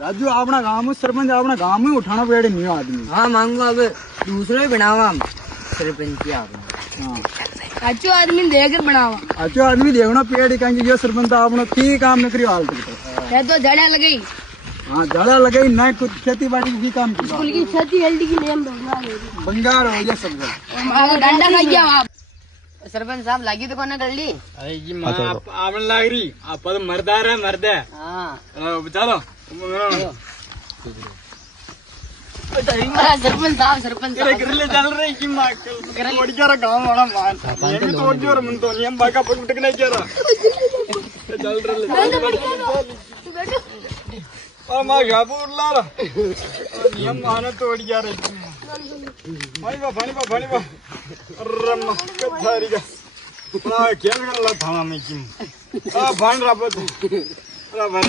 राजू अपना गांव में सरपंच अपना गांव में उठाना पेड़ नहीं आदमी। हाँ मांगो अब दूसरे ही बनावा हम सरपंच की आपने। हाँ अच्छो आदमी देकर बनावा। अच्छो आदमी देखना पेड़ कहीं ये सरपंच अपना ठीक काम नहीं करी हाल तक है तो जड़ा लगाई। हाँ ज्यादा लगे ना कुछ खेती बाड़ी की काम स्कूल की छती हेल्दी की लेम बंगार हो गया सब डंडा खा गया आप। सरपंच साहब लागी तो कोने कर ली। अरे जी मां आपन लाग रही आप तो मर्दार है मर्द है। हाँ चलो सरपंच साहब सरपंच तेरे गिरले चल रही की मां तोड़ गया गांव वाला मान ये भी तोड़ दियो मन तो नियम बाका पटक नहीं किया चल रहे और मां गाबूर ला नियम मान तोड़ गया रे पानी बा रम कथारी का ना क्या करला थाना में की आ भान राबत बराबर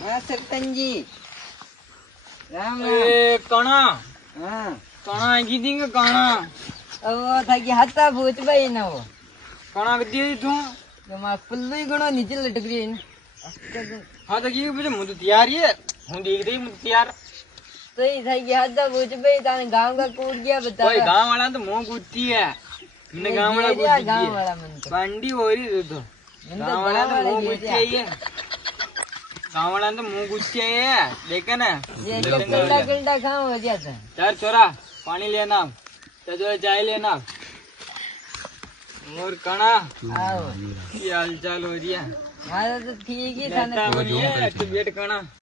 हाँ सरपंच जी राम ए कणा हाँ कणा की दिन कणा वो था कि हाथा भूत भाई ना वो कणा दी तू तो माँ पुल्लू ही गुणों नीचे लटक रही है ना। हाँ तो ये मुझे मुझे तैयार है हूँ देख रही मुझे तैयार तो ही था कि हाथा भूत भाई ताने गांव का कूद गया बता कोई गांव वाला तो मुंह कूदती है मैंने गांव वाला कूदती गांव है वाला मन तो बंडी हो रही तो गांव वाला तो मुंह कूदती है गांव वाला तो मुंह कूदती है देखे ना ये तो कुल्ला खाओ हो जाता है। चार छोरा पानी लेना जो चाय लेना और कणा आओ ये हाल चाल हो रही है हमारा तो ठीक ही था ना। बेटा कणा